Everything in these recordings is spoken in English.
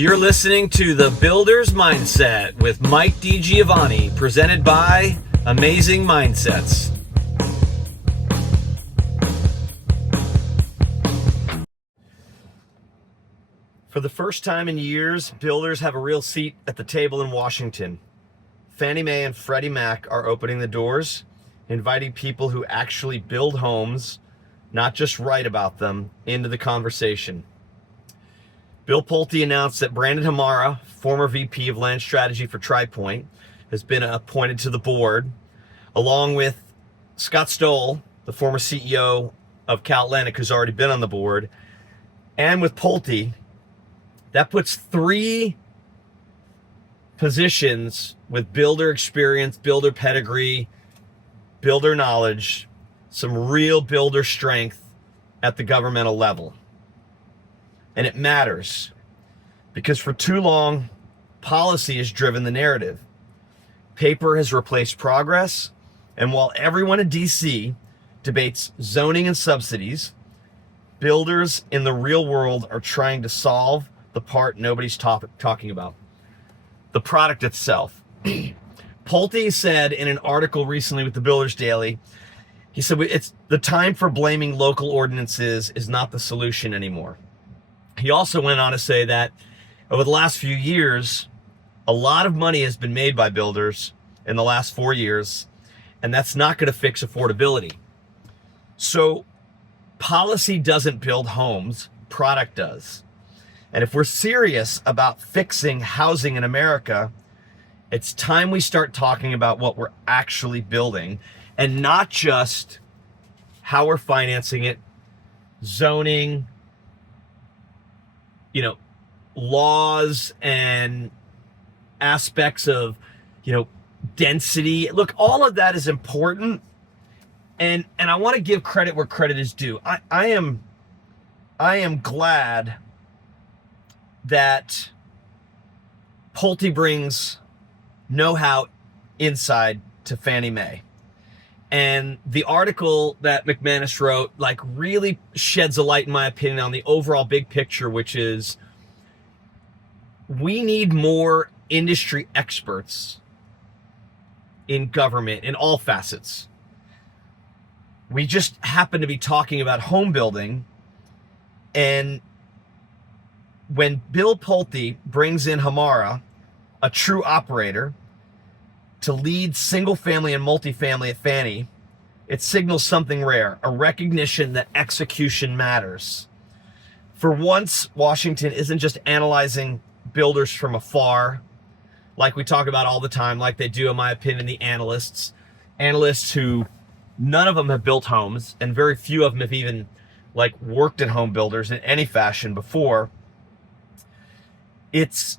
You're listening to The Builder's Mindset with Mike DiGiovanni, presented by Amazing Mindsets. For the first time in years, builders have a real seat at the table in Washington. Fannie Mae and Freddie Mac are opening the doors, inviting people who actually build homes, not just write about them, into the conversation. Bill Pulte announced that Brandon Hamara, former VP of Land Strategy for TriPoint, has been appointed to the board, along with Scott Stoll, the former CEO of Cal Atlantic, who's already been on the board, and with Pulte. That puts 3 positions with builder experience, builder pedigree, builder knowledge, some real builder strength at the governmental level. And it matters because for too long, policy has driven the narrative. Paper has replaced progress. And while everyone in DC debates zoning and subsidies, builders in the real world are trying to solve the part nobody's talking about: the product itself. Pulte said in an article recently with the Builders Daily, he said, it's the time for blaming local ordinances is not the solution anymore. He also went on to say that over the last few years, a lot of money has been made by builders in the last 4 years, and that's not going to fix affordability. So policy doesn't build homes, product does. And if we're serious about fixing housing in America, it's time we start talking about what we're actually building and not just how we're financing it, zoning, laws and aspects of, density. Look, all of that is important. And I want to give credit where credit is due. I am glad that Pulte brings know-how inside to Fannie Mae. And the article that McManus wrote, really sheds a light, in my opinion, on the overall big picture, which is we need more industry experts in government in all facets. We just happen to be talking about home building. And when Bill Pulte brings in Hamara, a true operator, to lead single family and multifamily at Fannie, it signals something rare, a recognition that execution matters. For once, Washington isn't just analyzing builders from afar, like we talk about all the time, like they do, in my opinion, the analysts who none of them have built homes, and very few of them have even worked at home builders in any fashion before. It's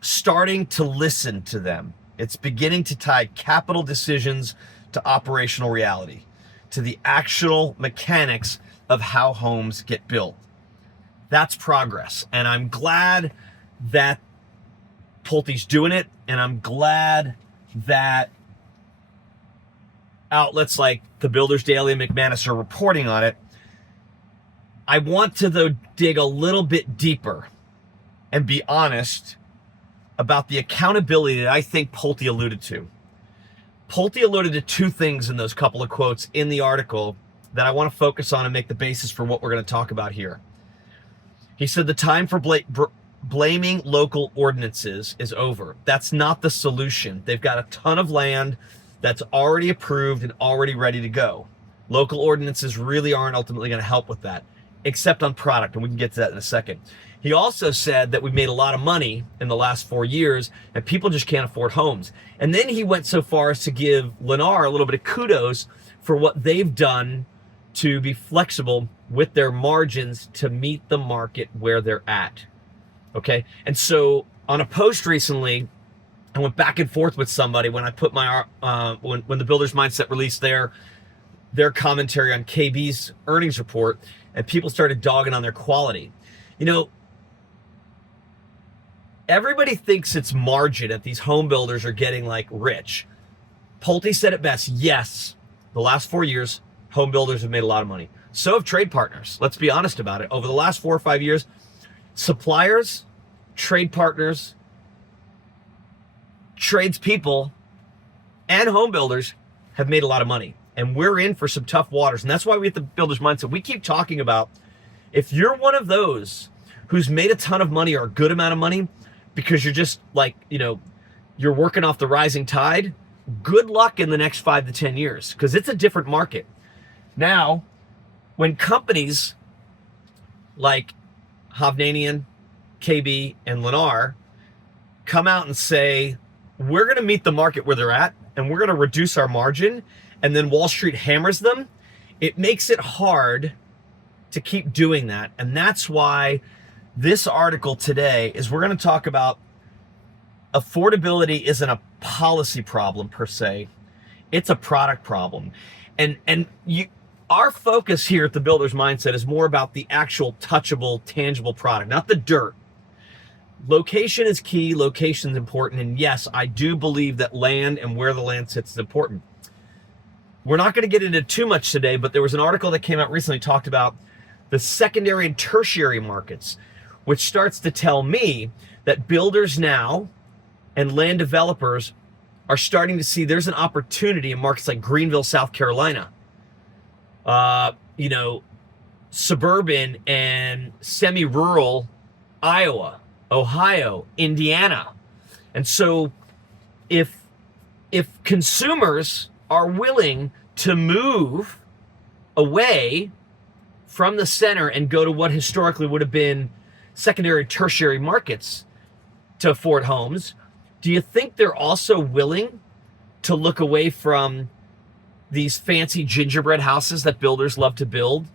starting to listen to them. It's beginning to tie capital decisions to operational reality, to the actual mechanics of how homes get built. That's progress. And I'm glad that Pulte's doing it. And I'm glad that outlets like the Builders Daily and McManus are reporting on it. I want to, though, dig a little bit deeper and be honest about the accountability that I think Pulte alluded to. Pulte alluded to 2 things in those couple of quotes in the article that I want to focus on and make the basis for what we're going to talk about here. He said the time for blaming local ordinances is over. That's not the solution. They've got a ton of land that's already approved and already ready to go. Local ordinances really aren't ultimately going to help with that, except on product, and we can get to that in a second. He also said that we've made a lot of money in the last 4 years and people just can't afford homes. And then he went so far as to give Lennar a little bit of kudos for what they've done to be flexible with their margins to meet the market where they're at. Okay. And so on a post recently, I went back and forth with somebody when I put my, when the Builders Mindset released their commentary on KB's earnings report, and people started dogging on their quality. Everybody thinks it's margin that these home builders are getting rich. Pulte said it best. Yes, the last 4 years, home builders have made a lot of money. So have trade partners. Let's be honest about it. Over the last 4 or 5 years, suppliers, trade partners, tradespeople, and home builders have made a lot of money. And we're in for some tough waters. And that's why we at the Builder's Mindset, we keep talking about, if you're one of those who's made a ton of money or a good amount of money because you're just like, you're working off the rising tide, good luck in the next 5 to 10 years, because it's a different market. Now, when companies like Hovnanian, KB, and Lennar come out and say, we're going to meet the market where they're at, and we're going to reduce our margin, and then Wall Street hammers them, it makes it hard to keep doing that. And that's why this article today is we're going to talk about affordability isn't a policy problem per se. It's a product problem. Our focus here at the Builder's Mindset is more about the actual touchable, tangible product, not the dirt. Location is key, location is important, and yes, I do believe that land and where the land sits is important. We're not going to get into too much today, but there was an article that came out recently talked about the secondary and tertiary markets, which starts to tell me that builders now and land developers are starting to see there's an opportunity in markets like Greenville, South Carolina, suburban and semi-rural Iowa, Ohio, Indiana. And so if consumers are willing to move away from the center and go to what historically would have been secondary, tertiary markets to afford homes, do you think they're also willing to look away from these fancy gingerbread houses that builders love to build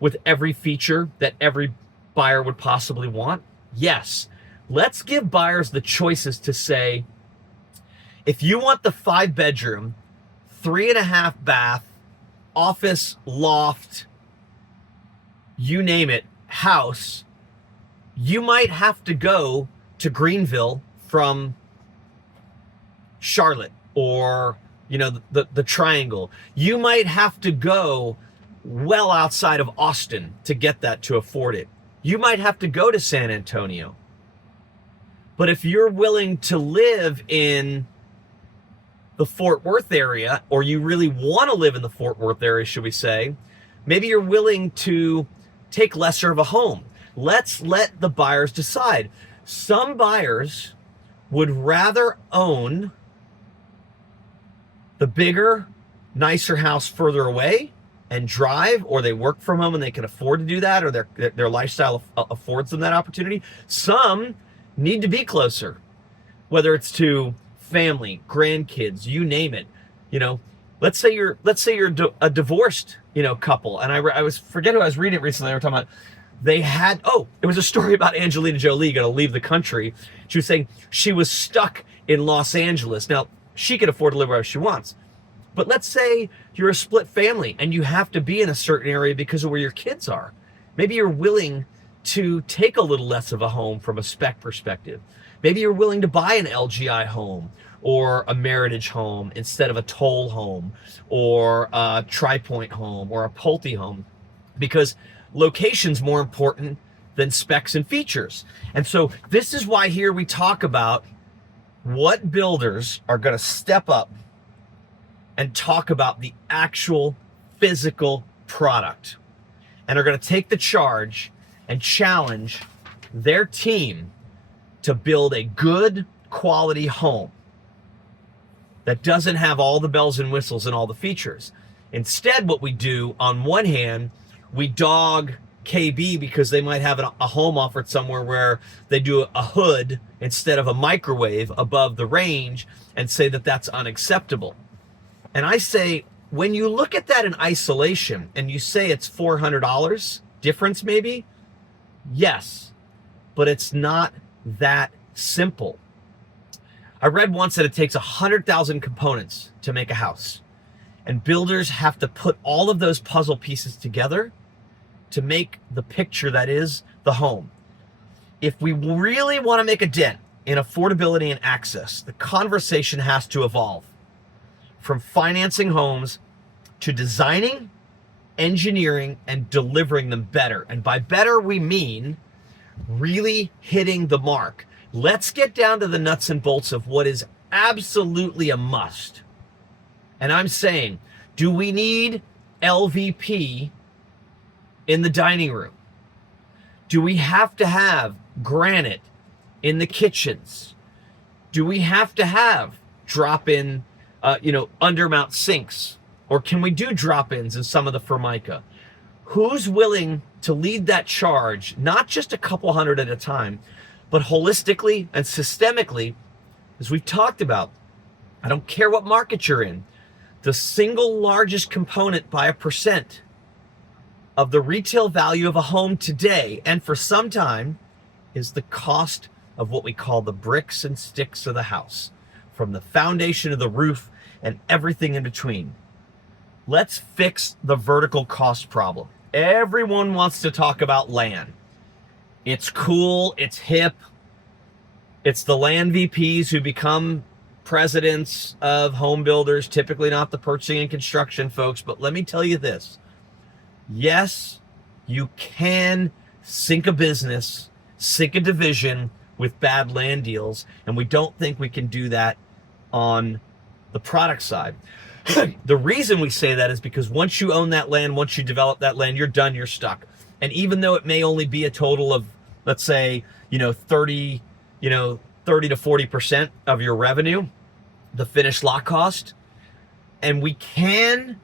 with every feature that every buyer would possibly want? Yes. Let's give buyers the choices to say, if you want the 5-bedroom, 3.5 bath, office, loft, you name it, house, you might have to go to Greenville from Charlotte or, the Triangle. You might have to go well outside of Austin to get that, to afford it. You might have to go to San Antonio. But if you're willing to live in the Fort Worth area, or you really want to live in the Fort Worth area, should we say, maybe you're willing to take lesser of a home. Let's let the buyers decide. Some buyers would rather own the bigger, nicer house further away and drive, or they work from home and they can afford to do that, or their lifestyle affords them that opportunity. Some need to be closer, whether it's to family, grandkids, you name it. Let's say you're a divorced, couple. And I was forget who I was reading it recently. They were talking about it was a story about Angelina Jolie going to leave the country. She was saying she was stuck in Los Angeles. Now, she can afford to live wherever she wants. But let's say you're a split family and you have to be in a certain area because of where your kids are. Maybe you're willing to take a little less of a home from a spec perspective. Maybe you're willing to buy an LGI home or a Meritage home instead of a Toll home or a Tri-Point home or a Pulte home, because location's more important than specs and features. And so this is why here we talk about what builders are going to step up and talk about the actual physical product and are going to take the charge and challenge their team to build a good quality home that doesn't have all the bells and whistles and all the features. Instead, what we do, on one hand, we dog KB because they might have a home offered somewhere where they do a hood instead of a microwave above the range and say that that's unacceptable. And I say, when you look at that in isolation and you say it's $400 difference maybe, yes, but it's not that simple. I read once that it takes 100,000 components to make a house, and builders have to put all of those puzzle pieces together to make the picture that is the home. If we really want to make a dent in affordability and access, the conversation has to evolve from financing homes to designing, engineering, and delivering them better. And by better, we mean really hitting the mark. Let's get down to the nuts and bolts of what is absolutely a must. And I'm saying, do we need LVP in the dining room? Do we have to have granite in the kitchens? Do we have to have drop-in, undermount sinks? Or can we do drop-ins in some of the Formica? Who's willing to lead that charge, not just a couple hundred at a time, but holistically and systemically, as we've talked about? I don't care what market you're in. The single largest component by a percent of the retail value of a home today, and for some time, is the cost of what we call the bricks and sticks of the house, from the foundation to the roof and everything in between. Let's fix the vertical cost problem. Everyone wants to talk about land. It's cool, it's hip. It's the land VPs who become presidents of home builders, typically not the purchasing and construction folks. But let me tell you this. Yes, you can sink a business, sink a division with bad land deals, and we don't think we can do that on the product side. The reason we say that is because once you own that land, once you develop that land, you're done, you're stuck. And even though it may only be a total of, let's say, 30 to 40% of your revenue, the finished lot cost, and we can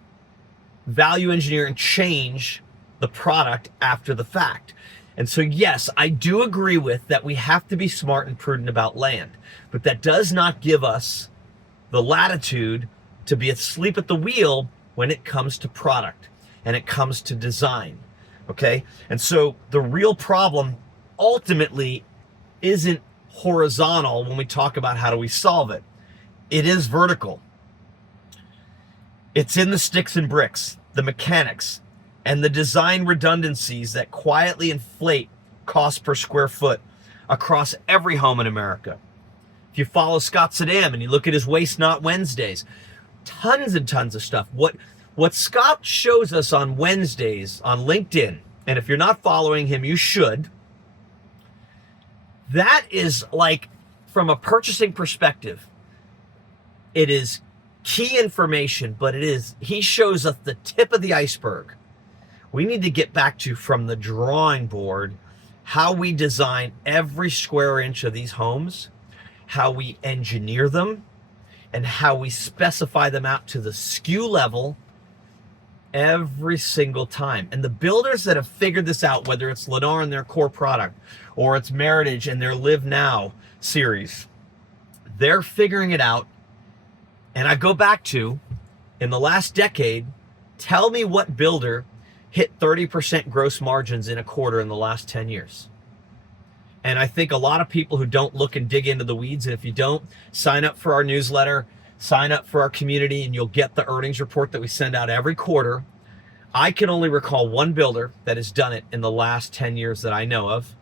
value engineer and change the product after the fact. And so, yes, I do agree with that we have to be smart and prudent about land, but that does not give us the latitude to be asleep at the wheel when it comes to product and it comes to design, okay? And so the real problem ultimately isn't horizontal when we talk about how do we solve it. It is vertical. It's in the sticks and bricks, the mechanics, and the design redundancies that quietly inflate cost per square foot across every home in America. If you follow Scott Saddam and you look at his Waste Not Wednesdays, tons and tons of stuff. What Scott shows us on Wednesdays on LinkedIn, and if you're not following him, you should. That is like, from a purchasing perspective, it is key information, but he shows us the tip of the iceberg. We need to get back to, from the drawing board, how we design every square inch of these homes, how we engineer them, and how we specify them out to the SKU level every single time. And the builders that have figured this out, whether it's Lennar and their core product, or it's Meritage and their Live Now series, they're figuring it out. And I go back to, in the last decade, tell me what builder hit 30% gross margins in a quarter in the last 10 years. And I think a lot of people who don't look and dig into the weeds, and if you don't, sign up for our newsletter, sign up for our community, and you'll get the earnings report that we send out every quarter. I can only recall one builder that has done it in the last 10 years that I know of.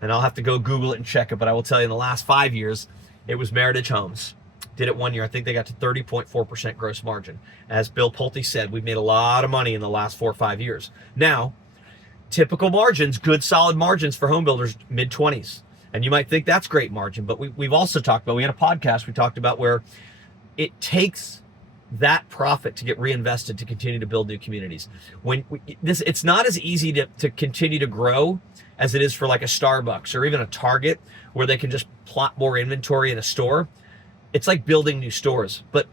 And I'll have to go Google it and check it, but I will tell you in the last 5 years, it was Meritage Homes. Did it 1 year. I think they got to 30.4% gross margin. As Bill Pulte said, we've made a lot of money in the last 4 or 5 years. Now, typical margins, good solid margins for home builders, mid-20s. And you might think that's great margin, but we've also talked about, we had a podcast we talked about where it takes that profit to get reinvested to continue to build new communities. It's not as easy to continue to grow as it is for like a Starbucks or even a Target, where they can just plot more inventory in a store. It's like building new stores, but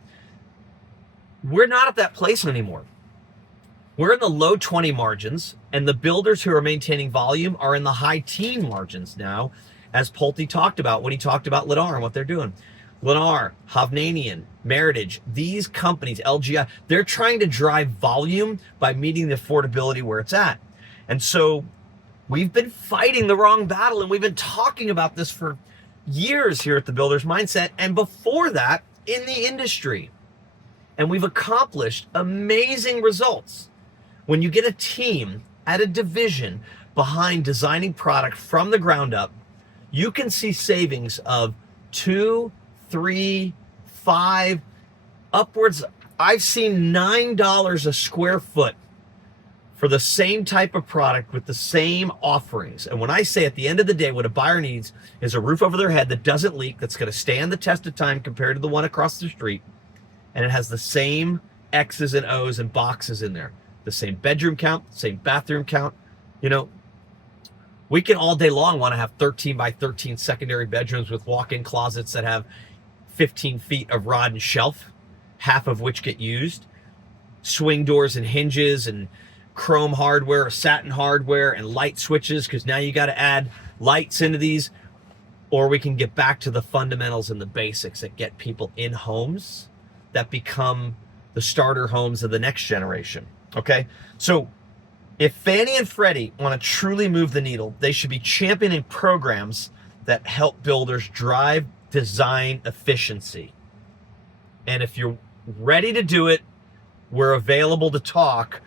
we're not at that place anymore. We're in the low 20 margins, and the builders who are maintaining volume are in the high teen margins now, as Pulte talked about when he talked about Lennar and what they're doing. Lennar, Hovnanian, Meritage, these companies, LGI, they're trying to drive volume by meeting the affordability where it's at. And so we've been fighting the wrong battle, and we've been talking about this for years here at the Builders Mindset, and before that in the industry. And we've accomplished amazing results. When you get a team at a division behind designing product from the ground up, you can see savings of 2, 3, 5, upwards. I've seen $9 a square foot for the same type of product with the same offerings. And when I say at the end of the day, what a buyer needs is a roof over their head that doesn't leak, that's going to stand the test of time compared to the one across the street, and it has the same X's and O's and boxes in there, the same bedroom count, same bathroom count. You know, we can all day long want to have 13 by 13 secondary bedrooms with walk-in closets that have 15 feet of rod and shelf, half of which get used, swing doors and hinges and chrome hardware, satin hardware, and light switches, because now you got to add lights into these. Or we can get back to the fundamentals and the basics that get people in homes that become the starter homes of the next generation. Okay, so if Fannie and Freddie want to truly move the needle, they should be championing programs that help builders drive design efficiency. And if you're ready to do it, we're available to talk.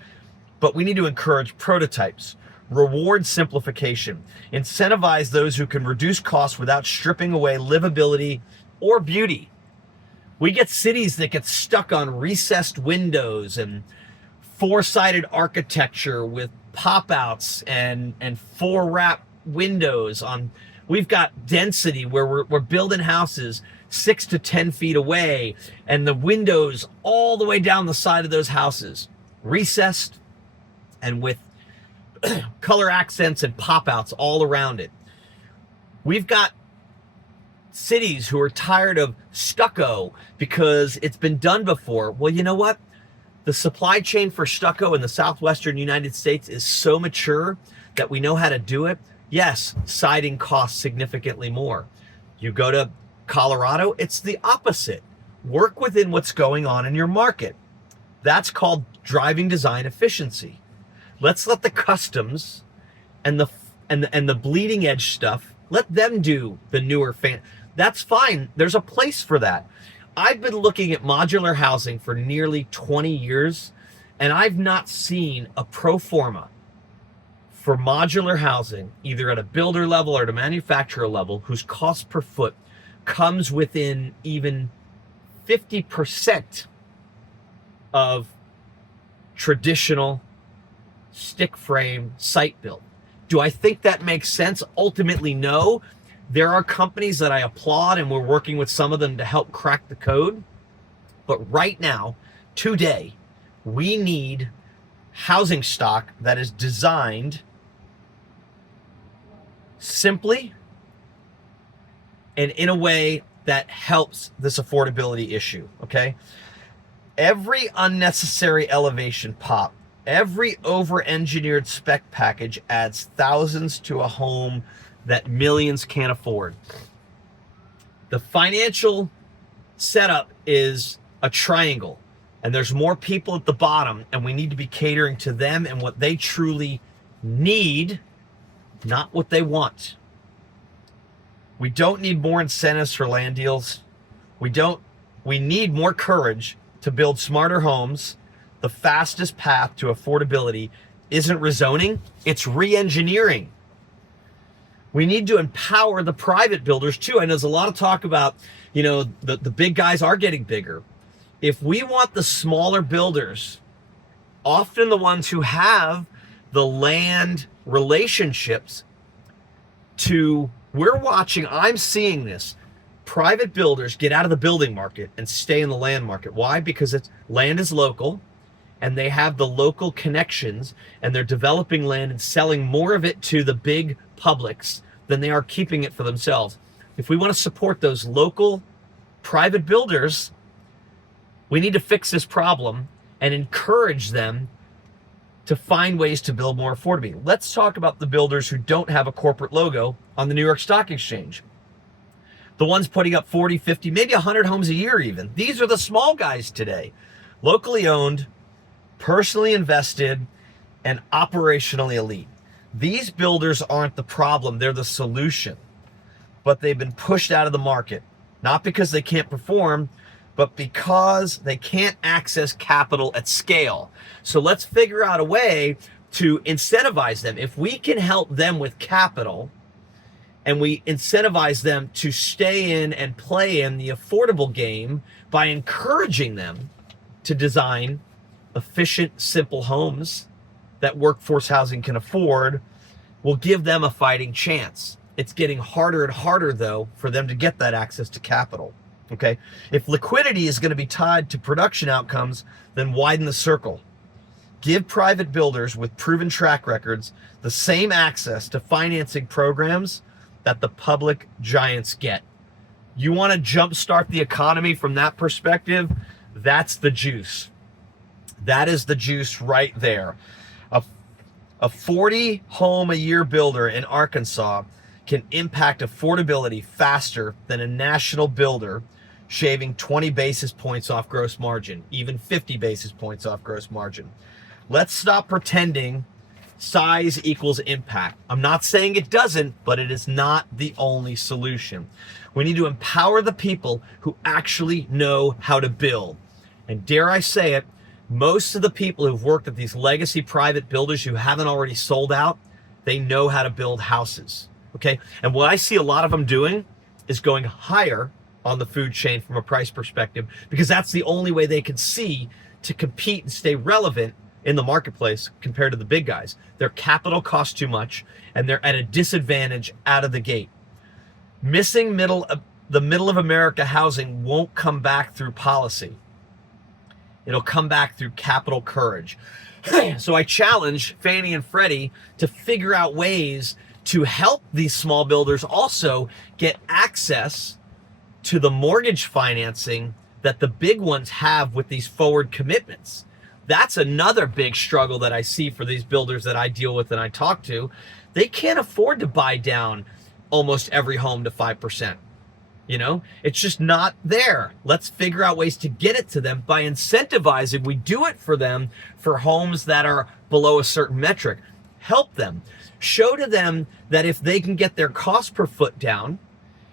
But we need to encourage prototypes, reward simplification, incentivize those who can reduce costs without stripping away livability or beauty. We get cities that get stuck on recessed windows and four-sided architecture with pop-outs and four-wrap windows on. We've got density where we're building houses 6 to 10 feet away, and the windows all the way down the side of those houses, recessed and with color accents and pop-outs all around it. We've got cities who are tired of stucco because it's been done before. Well, you know what? The supply chain for stucco in the southwestern United States is so mature that we know how to do it. Yes, siding costs significantly more. You go to Colorado, it's the opposite. Work within what's going on in your market. That's called driving design efficiency. Let's let the customs and the bleeding edge stuff, let them do the newer That's fine. There's a place for that. I've been looking at modular housing for nearly 20 years, and I've not seen a pro forma for modular housing, either at a builder level or at a manufacturer level, whose cost per foot comes within even 50% of traditional stick frame site build. Do I think that makes sense? Ultimately, no. There are companies that I applaud, and we're working with some of them to help crack the code. But right now, today, we need housing stock that is designed simply and in a way that helps this affordability issue, okay? Every unnecessary elevation pop, every over-engineered spec package adds thousands to a home that millions can't afford. The financial setup is a triangle, and there's more people at the bottom, and we need to be catering to them and what they truly need, not what they want. We don't need more incentives for land deals. We need more courage to build smarter homes. The fastest path to affordability isn't rezoning, it's re-engineering. We need to empower the private builders too. I know there's a lot of talk about, the big guys are getting bigger. If we want the smaller builders, often the ones who have the land relationships I'm seeing this. Private builders get out of the building market and stay in the land market. Why? Because land is local, and they have the local connections, and they're developing land and selling more of it to the big publics than they are keeping it for themselves. If we want to support those local private builders, we need to fix this problem and encourage them to find ways to build more affordably. Let's talk about the builders who don't have a corporate logo on the New York Stock Exchange. The ones putting up 40, 50, maybe 100 homes a year even. These are the small guys today. Locally owned, personally invested, and operationally elite. These builders aren't the problem, they're the solution. But they've been pushed out of the market, not because they can't perform, but because they can't access capital at scale. So let's figure out a way to incentivize them. If we can help them with capital, and we incentivize them to stay in and play in the affordable game by encouraging them to design efficient, simple homes that workforce housing can afford will give them a fighting chance. It's getting harder and harder, though, for them to get that access to capital. Okay? If liquidity is going to be tied to production outcomes, then widen the circle. Give private builders with proven track records the same access to financing programs that the public giants get. You want to jumpstart the economy from that perspective? That's the juice. That is the juice right there. A 40 home a year builder in Arkansas can impact affordability faster than a national builder shaving 20 basis points off gross margin, even 50 basis points off gross margin. Let's stop pretending size equals impact. I'm not saying it doesn't, but it is not the only solution. We need to empower the people who actually know how to build. And dare I say it, most of the people who've worked at these legacy private builders who haven't already sold out, they know how to build houses, okay? And what I see a lot of them doing is going higher on the food chain from a price perspective, because that's the only way they can see to compete and stay relevant in the marketplace compared to the big guys. Their capital costs too much, and they're at a disadvantage out of the gate. Missing the middle of America housing won't come back through policy. It'll come back through capital courage. So I challenge Fannie and Freddie to figure out ways to help these small builders also get access to the mortgage financing that the big ones have with these forward commitments. That's another big struggle that I see for these builders that I deal with and I talk to. They can't afford to buy down almost every home to 5%. You know, it's just not there. Let's figure out ways to get it to them by incentivizing. We do it for them for homes that are below a certain metric. Help them. Show to them that if they can get their cost per foot down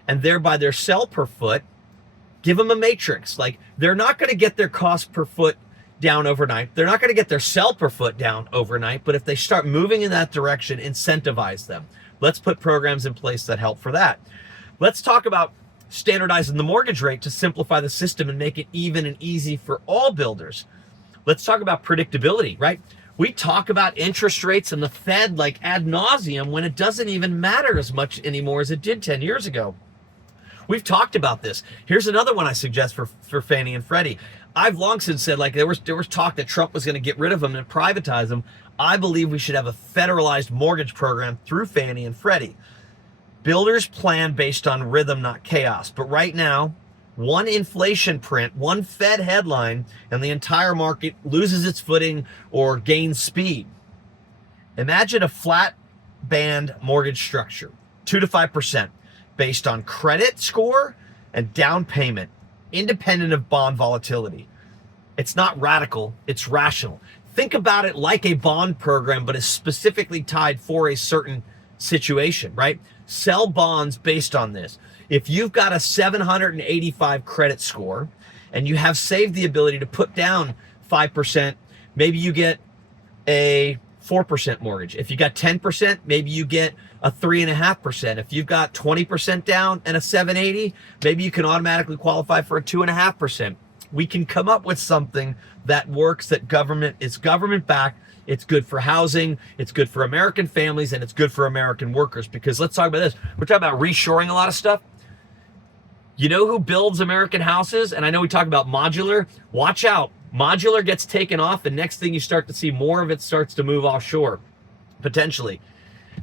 and thereby their sell per foot, give them a matrix. Like, they're not going to get their cost per foot down overnight. They're not going to get their sell per foot down overnight. But if they start moving in that direction, incentivize them. Let's put programs in place that help for that. Let's talk about standardizing the mortgage rate to simplify the system and make it even and easy for all builders. Let's talk about predictability, right? We talk about interest rates and the Fed like ad nauseum when it doesn't even matter as much anymore as it did 10 years ago. We've talked about this. Here's another one I suggest for Fannie and Freddie. I've long since said, like, there was talk that Trump was going to get rid of them and privatize them. I believe we should have a federalized mortgage program through Fannie and Freddie. Builders plan based on rhythm, not chaos. But right now, one inflation print, one Fed headline, and the entire market loses its footing or gains speed. Imagine a flat band mortgage structure, 2 to 5%, based on credit score and down payment, independent of bond volatility. It's not radical, it's rational. Think about it like a bond program, but is specifically tied for a certain situation, right? Sell bonds based on this. If you've got a 785 credit score and you have saved the ability to put down 5%, maybe you get a 4% mortgage. If you got 10%, maybe you get a 3.5%. If you've got 20% down and a 780, maybe you can automatically qualify for a 2.5%. We can come up with something that works, that is government backed. It's good for housing, it's good for American families, and it's good for American workers. Because let's talk about this. We're talking about reshoring a lot of stuff. You know who builds American houses? And I know we talk about modular. Watch out. Modular gets taken off, and next thing you start to see more of it starts to move offshore, potentially.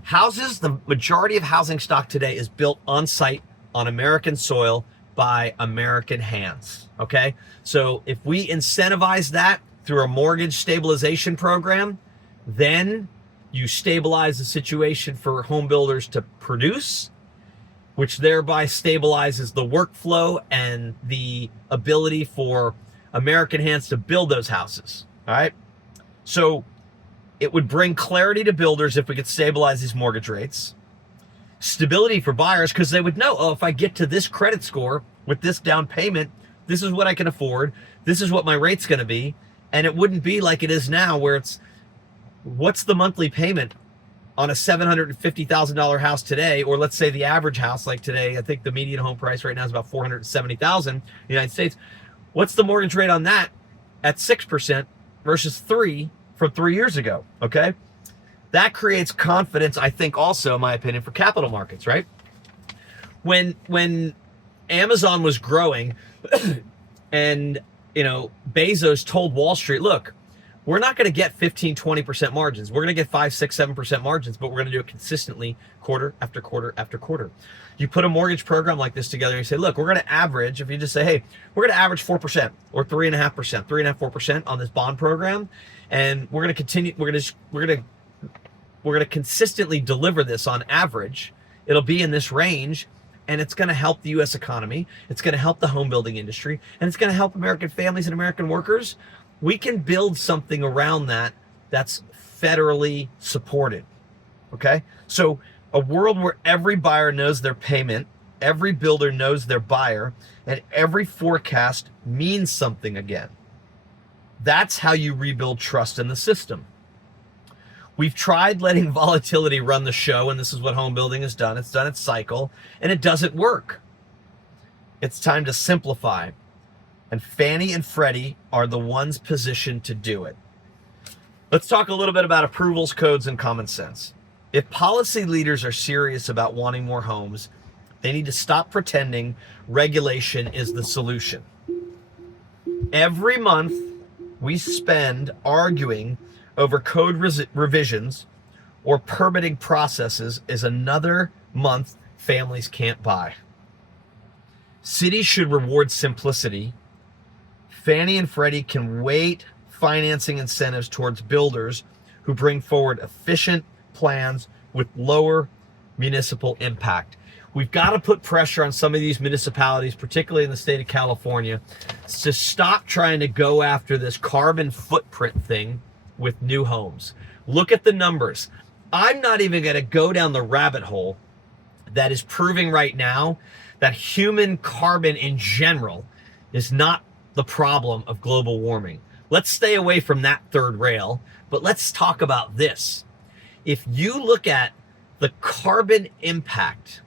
Houses, the majority of housing stock today is built on site on American soil by American hands, okay? So if we incentivize that through a mortgage stabilization program, then you stabilize the situation for home builders to produce, which thereby stabilizes the workflow and the ability for American hands to build those houses, all right? So it would bring clarity to builders if we could stabilize these mortgage rates. Stability for buyers, because they would know, oh, if I get to this credit score with this down payment, this is what I can afford, this is what my rate's gonna be. And it wouldn't be like it is now where it's, what's the monthly payment on a $750,000 house today? Or let's say the average house like today, I think the median home price right now is about $470,000 in the United States. What's the mortgage rate on that at 6% versus 3% from 3 years ago, okay? That creates confidence, I think, also, in my opinion, for capital markets, right? When Amazon was growing and, Bezos told Wall Street, look, we're not going to get 15, 20% margins. We're going to get 5, 6, 7% margins, but we're going to do it consistently quarter after quarter after quarter. You put a mortgage program like this together and you say, look, we're going to average, if you just say, hey, we're going to average 4% or 3.5%, 3.5%, 4% on this bond program. And we're going to continue, we're going to consistently deliver this on average. It'll be in this range, and it's going to help the U.S. economy. It's going to help the home building industry, and it's going to help American families and American workers. We can build something around that that's federally supported, okay? So a world where every buyer knows their payment, every builder knows their buyer, and every forecast means something again. That's how you rebuild trust in the system. We've tried letting volatility run the show, and this is what home building has done. It's done its cycle, and it doesn't work. It's time to simplify. And Fannie and Freddie are the ones positioned to do it. Let's talk a little bit about approvals, codes, and common sense. If policy leaders are serious about wanting more homes, they need to stop pretending regulation is the solution. Every month we spend arguing over code revisions or permitting processes is another month families can't buy. Cities should reward simplicity. Fannie and Freddie can weight financing incentives towards builders who bring forward efficient plans with lower municipal impact. We've got to put pressure on some of these municipalities, particularly in the state of California, to stop trying to go after this carbon footprint thing with new homes. Look at the numbers. I'm not even going to go down the rabbit hole that is proving right now that human carbon in general is not the problem of global warming. Let's stay away from that third rail, but let's talk about this. If you look at the carbon impact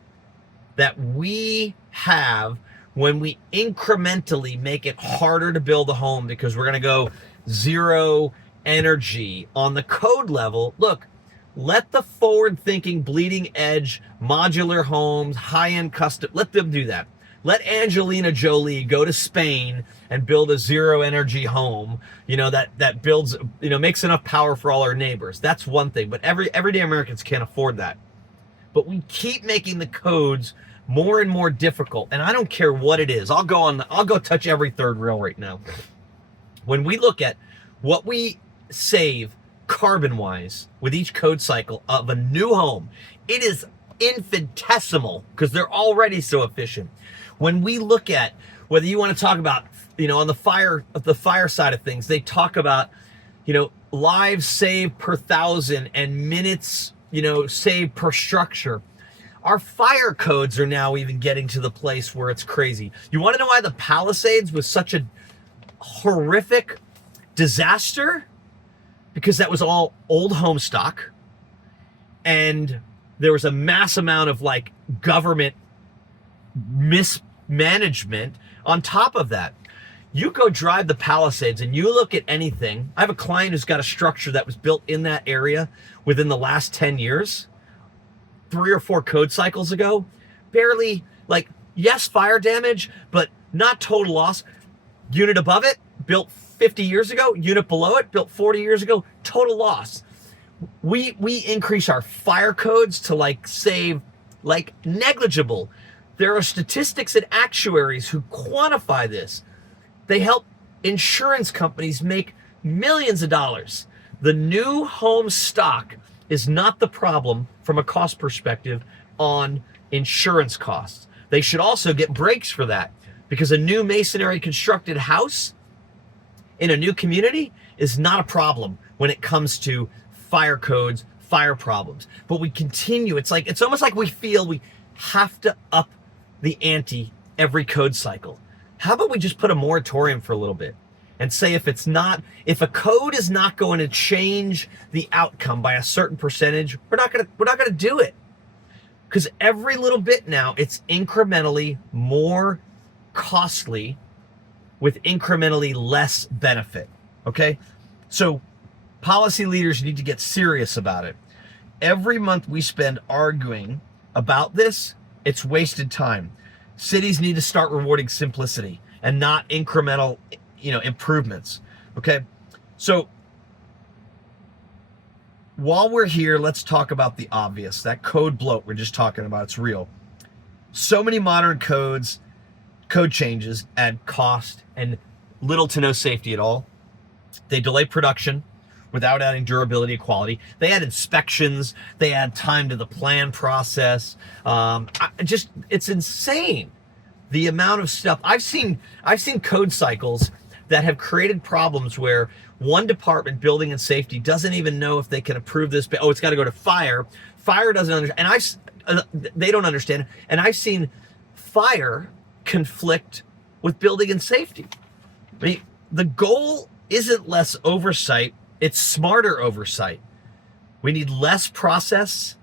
that we have when we incrementally make it harder to build a home because we're going to go zero energy on the code level, look, let the forward-thinking, bleeding-edge, modular homes, high-end custom, let them do that. Let Angelina Jolie go to Spain and build a zero-energy home, that builds, makes enough power for all our neighbors. That's one thing, but everyday Americans can't afford that. But we keep making the codes more and more difficult, and I don't care what it is. I'll go touch every third rail right now. When we look at what we save carbon-wise with each code cycle of a new home, it is infinitesimal because they're already so efficient. When we look at whether you want to talk about, on the fire side of things, they talk about, lives saved per 1,000 and minutes, saved per structure. Our fire codes are now even getting to the place where it's crazy. You want to know why the Palisades was such a horrific disaster? Because that was all old home stock, and there was a mass amount of government mismanagement on top of that. You go drive the Palisades and you look at anything. I have a client who's got a structure that was built in that area within the last 10 years, 3 or 4 code cycles ago. Barely, yes, fire damage, but not total loss. Unit above it, built 50 years ago, unit below it, built 40 years ago, total loss. We increase our fire codes to save negligible. There are statistics and actuaries who quantify this. They help insurance companies make millions of dollars. The new home stock is not the problem from a cost perspective on insurance costs. They should also get breaks for that, because a new masonry constructed house in a new community is not a problem when it comes to fire codes, fire problems. But we continue. It's almost like we feel we have to up the ante every code cycle. How about we just put a moratorium for a little bit and say if a code is not going to change the outcome by a certain percentage, we're not going to do it. Because every little bit now, it's incrementally more costly with incrementally less benefit. Okay? So Policy leaders need to get serious about it. Every month we spend arguing about this, it's wasted time. Cities need to start rewarding simplicity and not incremental, improvements. Okay? So while we're here, let's talk about the obvious. That code bloat we're just talking about, it's real. So many modern code changes add cost and little to no safety at all. They delay production without adding durability and quality. They add inspections. They add time to the plan process. It's insane the amount of stuff. I've seen code cycles that have created problems where one department, building and safety, doesn't even know if they can approve this. It's got to go to fire. Fire doesn't understand, and they don't understand. And I've seen fire conflict with building and safety. I mean, the goal isn't less oversight, it's smarter oversight. We need less process,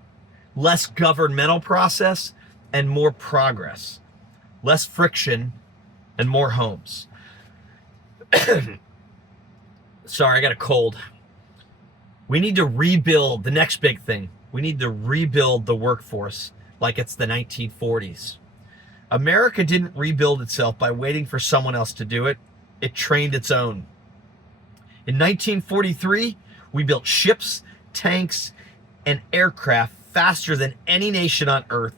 less governmental process, and more progress. Less friction and more homes. Sorry, I got a cold. We need to rebuild, the next big thing. We need to rebuild the workforce like it's the 1940s. America didn't rebuild itself by waiting for someone else to do it. It trained its own. In 1943, we built ships, tanks, and aircraft faster than any nation on earth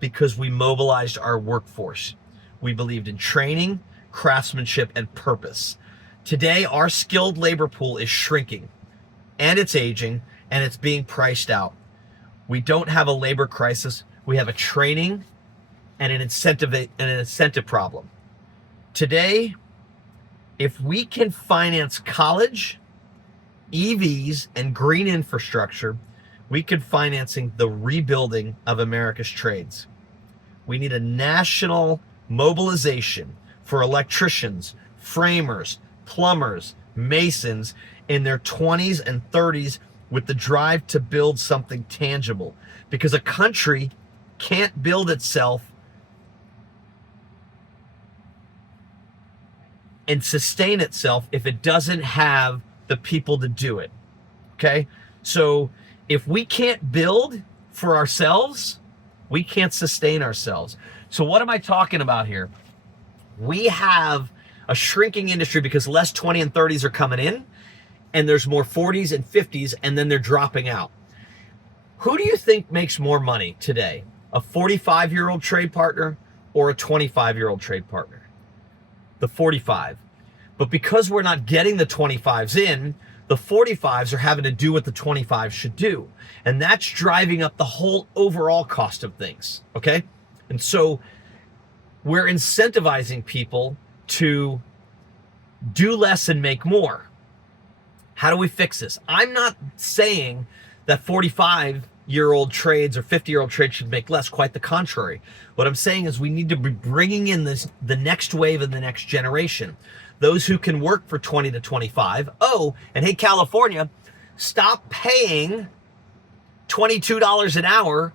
because we mobilized our workforce. We believed in training, craftsmanship, and purpose. Today, our skilled labor pool is shrinking, and it's aging, and it's being priced out. We don't have a labor crisis. We have a training and an incentive problem. Today, if we can finance college, EVs, and green infrastructure, we could financing the rebuilding of America's trades. We need a national mobilization for electricians, framers, plumbers, masons in their 20s and 30s with the drive to build something tangible. Because a country can't build itself and sustain itself if it doesn't have the people to do it. Okay? So if we can't build for ourselves, we can't sustain ourselves. So what am I talking about here? We have a shrinking industry because less 20 and 30s are coming in, and there's more 40s and 50s, and then they're dropping out. Who do you think makes more money today? A 45-year-old trade partner or a 25-year-old trade partner? The 45. But because we're not getting the 25s in, the 45s are having to do what the 25s should do. And that's driving up the whole overall cost of things, okay? And so we're incentivizing people to do less and make more. How do we fix this? I'm not saying that 45-year-old trades or 50-year-old trades should make less. Quite the contrary. What I'm saying is we need to be bringing in the next wave and the next generation. Those who can work for 20 to 25. Oh, and hey, California, stop paying $22 an hour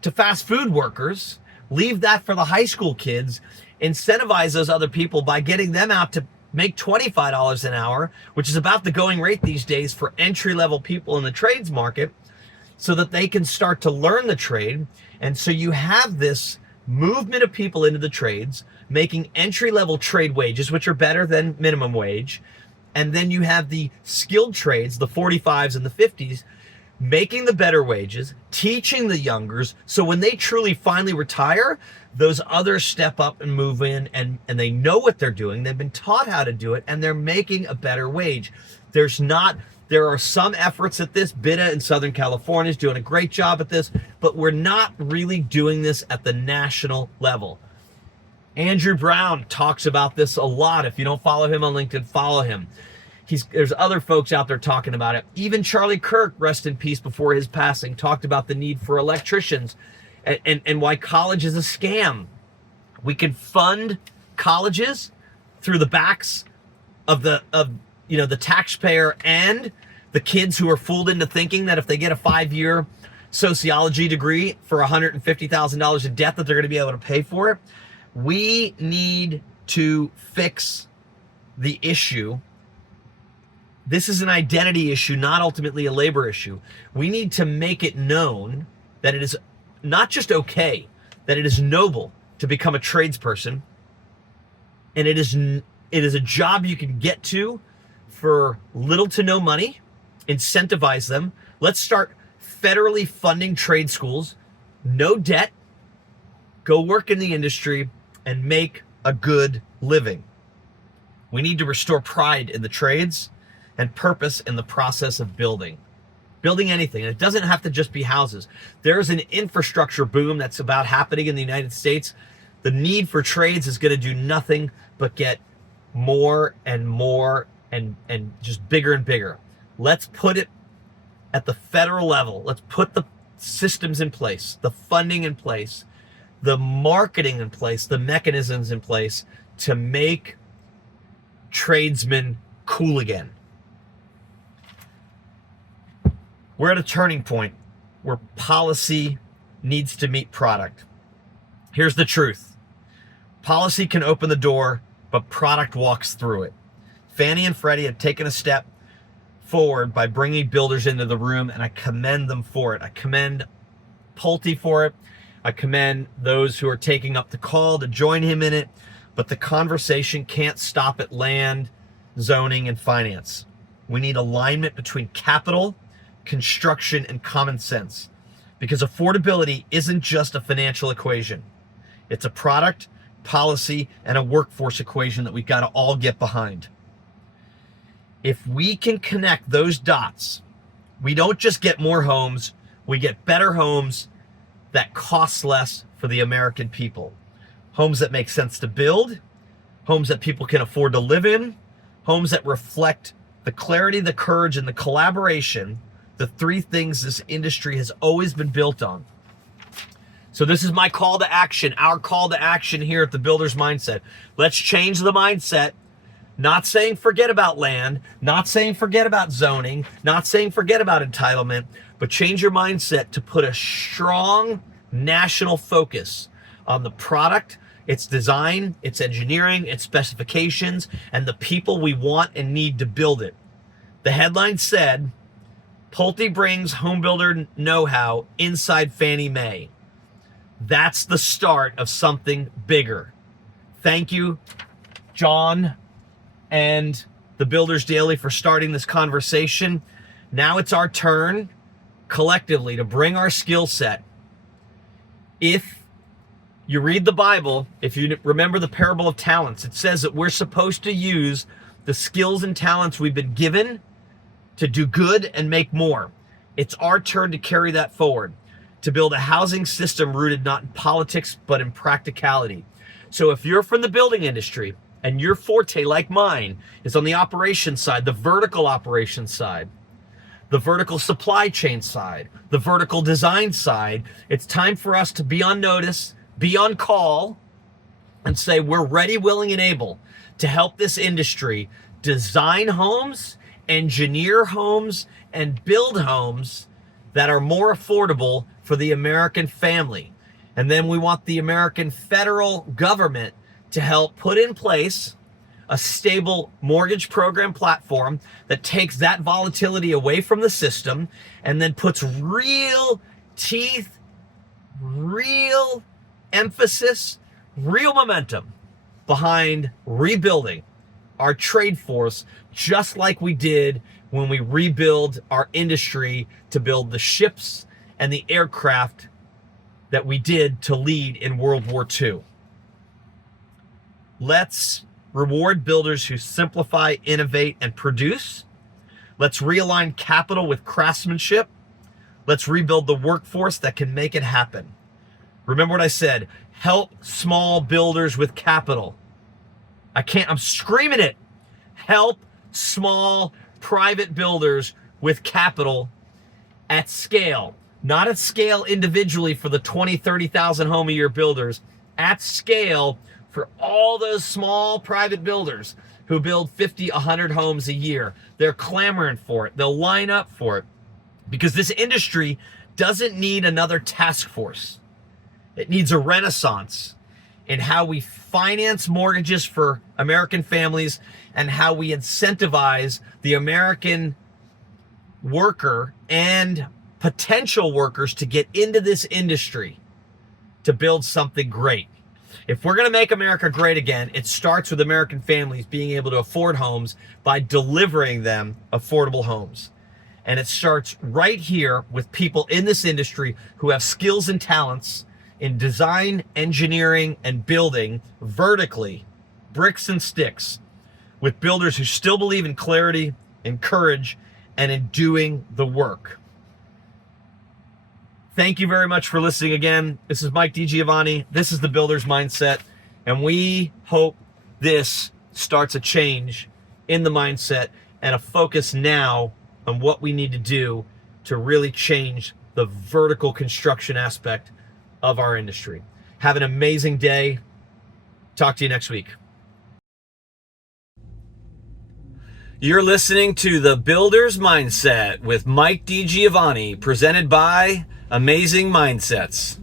to fast food workers. Leave that for the high school kids. Incentivize those other people by getting them out to make $25 an hour, which is about the going rate these days for entry-level people in the trades market, so that they can start to learn the trade. And so you have this movement of people into the trades, making entry-level trade wages, which are better than minimum wage. And then you have the skilled trades, the 45s and the 50s, making the better wages, teaching the youngers, so when they truly finally retire, those others step up and move in, and they know what they're doing. They've been taught how to do it, and they're making a better wage. There are some efforts at this. BIDA in Southern California is doing a great job at this, but we're not really doing this at the national level. Andrew Brown talks about this a lot. If you don't follow him on LinkedIn, follow him. There's other folks out there talking about it. Even Charlie Kirk, rest in peace, before his passing, talked about the need for electricians and why college is a scam. We can fund colleges through the backs of the taxpayer and the kids who are fooled into thinking that if they get a 5-year sociology degree for $150,000 in debt that they're going to be able to pay for it. We need to fix the issue This is an identity issue, not ultimately a labor issue. We need to make it known that it is not just okay, that it is noble to become a tradesperson, and it is a job you can get to for little to no money. Incentivize them. Let's start federally funding trade schools, no debt, go work in the industry and make a good living. We need to restore pride in the trades and purpose in the process of building anything. And it doesn't have to just be houses. There's an infrastructure boom that's about happening in the United States. The need for trades is going to do nothing but get more and more and just bigger and bigger. Let's put it at the federal level. Let's put the systems in place, the funding in place, the marketing in place, the mechanisms in place to make tradesmen cool again. We're at a turning point where policy needs to meet product. Here's the truth. Policy can open the door, but product walks through it. Fannie and Freddie have taken a step forward by bringing builders into the room, and I commend them for it. I commend Pulte for it. I commend those who are taking up the call to join him in it, but the conversation can't stop at land, zoning, and finance. We need alignment between capital, construction, and common sense, because affordability isn't just a financial equation. It's a product, policy, and a workforce equation that we've got to all get behind. If we can connect those dots, we don't just get more homes, we get better homes that cost less for the American people. Homes that make sense to build, homes that people can afford to live in, homes that reflect the clarity, the courage, and the collaboration, the three things this industry has always been built on. So this is my call to action, our call to action here at the Builders Mindset. Let's change the mindset. Not saying forget about land, not saying forget about zoning, not saying forget about entitlement, but change your mindset to put a strong national focus on the product, its design, its engineering, its specifications, and the people we want and need to build it. The headline said, Pulte brings homebuilder know-how inside Fannie Mae. That's the start of something bigger. Thank you, John and the Builders Daily, for starting this conversation. Now it's our turn collectively to bring our skill set. If you read the Bible, if you remember the parable of talents, it says that we're supposed to use the skills and talents we've been given to do good and make more. It's our turn to carry that forward, to build a housing system rooted not in politics, but in practicality. So if you're from the building industry and your forte, like mine, is on the operations side, the vertical operations side, the vertical supply chain side, the vertical design side, it's time for us to be on notice, be on call, and say we're ready, willing, and able to help this industry design homes, engineer homes, and build homes that are more affordable for the American family. And then we want the American federal government to help put in place a stable mortgage program platform that takes that volatility away from the system and then puts real teeth, real emphasis, real momentum behind rebuilding our trade force, just like we did when we rebuild our industry to build the ships and the aircraft that we did to lead in World War II. Let's reward builders who simplify, innovate, and produce. Let's realign capital with craftsmanship. Let's rebuild the workforce that can make it happen. Remember what I said, help small builders with capital. I'm screaming it. Help small private builders with capital at scale. Not at scale individually for the 20, 30,000 home a year builders, at scale for all those small private builders who build 50, 100 homes a year. They're clamoring for it. They'll line up for it because this industry doesn't need another task force. It needs a renaissance in how we finance mortgages for American families, and how we incentivize the American worker and potential workers to get into this industry to build something great. If we're going to make America great again, it starts with American families being able to afford homes by delivering them affordable homes. And it starts right here with people in this industry who have skills and talents in design, engineering, and building vertically, bricks and sticks, with builders who still believe in clarity and courage and in doing the work. Thank you very much for listening again. This is Mike DiGiovanni. This is the Builder's Mindset. And we hope this starts a change in the mindset and a focus now on what we need to do to really change the vertical construction aspect of our industry. Have an amazing day. Talk to you next week. You're listening to the Builder's Mindset with Mike DiGiovanni, presented by Amazing Mindsets.